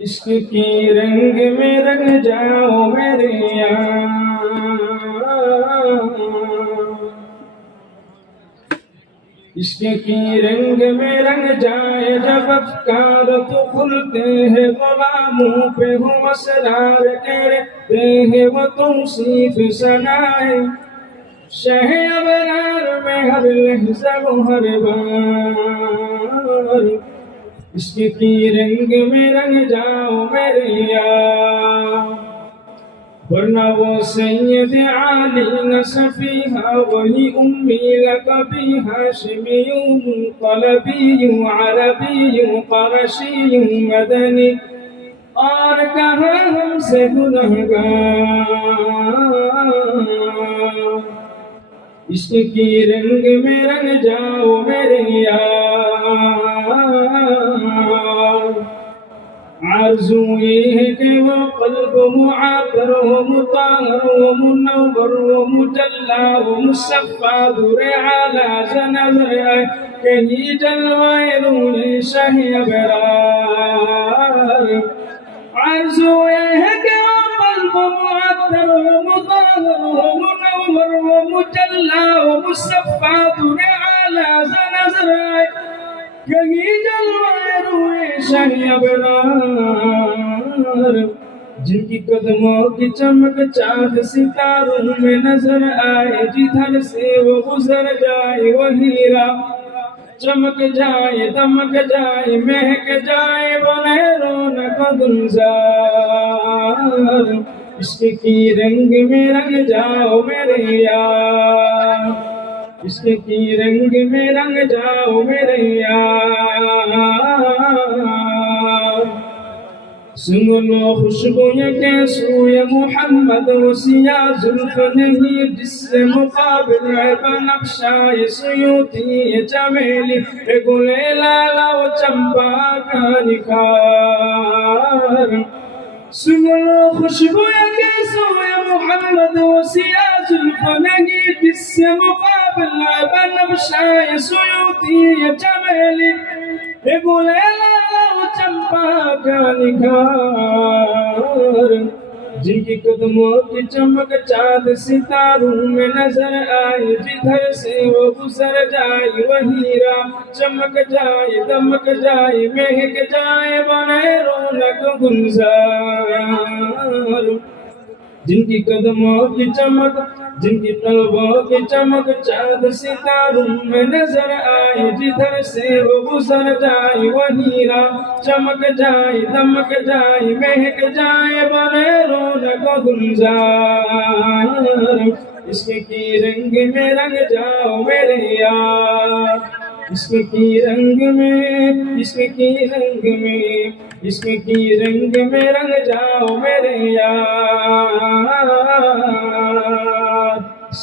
عشق کی رنگ میں رنگ جاؤ میرے یار۔ عشق کی رنگ میں رنگ جائے جب افکار تو کھلتے ہیں، غلاموں پہ ہوں اسرار کہتے ہیں، وہ توصیف سنائے شہ ابرار میں ہر لحظہ و ہر بار۔ عشق کی رنگ میں رنگ جاؤ میرے یار۔ ورنہ وہ سید عالی نہ صفیحہ وہی امی لقبی ہاشمی طلبی عربی قرشی مدنی۔ اور کہاں ہم سے گنہگار۔ عشق کی رنگ میں رنگ جاؤ میرے یار۔ زويه کې قلب معطر ومطهر ومنور ومجلى منور و مجلا و مصفا در علا زنزر کهی جلوه رون شهی برار. عزويه کې و قلب معطر و مطهر و منور و مجلا و مصفا روئے شاہی ابرار جن کی قدموں کی چمک چاند ستاروں میں نظر آئے، جدھر سے وہ گزر جائے وہ ہیرا چمک جائے، دمک جائے، مہک جائے، وہ رونق گلزار۔ عشق کی رنگ میں رنگ جاؤ میرے یار۔ عشق کی رنگ میں رنگ جاؤ میرے یار۔ سن لو خوشبو یہ کیسو یہ محمد و سیاہ زلف نہیں جس سے مقابل ہے بنقشہ سیوتی یہ چمیلی اے گلے لالا و چمپا کا نکھار سن لو خوشبو یہ کیسو یہ محمد و سیاہ زلف نہیں جس سے مقابل ہے بنقشہ سیوتی یہ چمیلی اے گلے لالا و نکھار جن کی قدموں کی چمک چاند ستاروں میں نظر آئے۔ جدھر سے وہ گزر جائے وہ ہیرا چمک جائے، دمک جائے، مہک جائے، بنے رونق گلزار۔ جن کی قدموں کی چمک جن کی طلبوں کی چمک چاند ستاروں میں نظر آئے جدھر سے وہ گزر جائے وہ ہیرا چمک جائے دمک جائے مہک جائے بنے رونق گلزار عشق کی رنگ میں رنگ جاؤ میرے یار عشق کی رنگ میں عشق کی رنگ میں عشق کی رنگ میں رنگ جاؤ میرے یار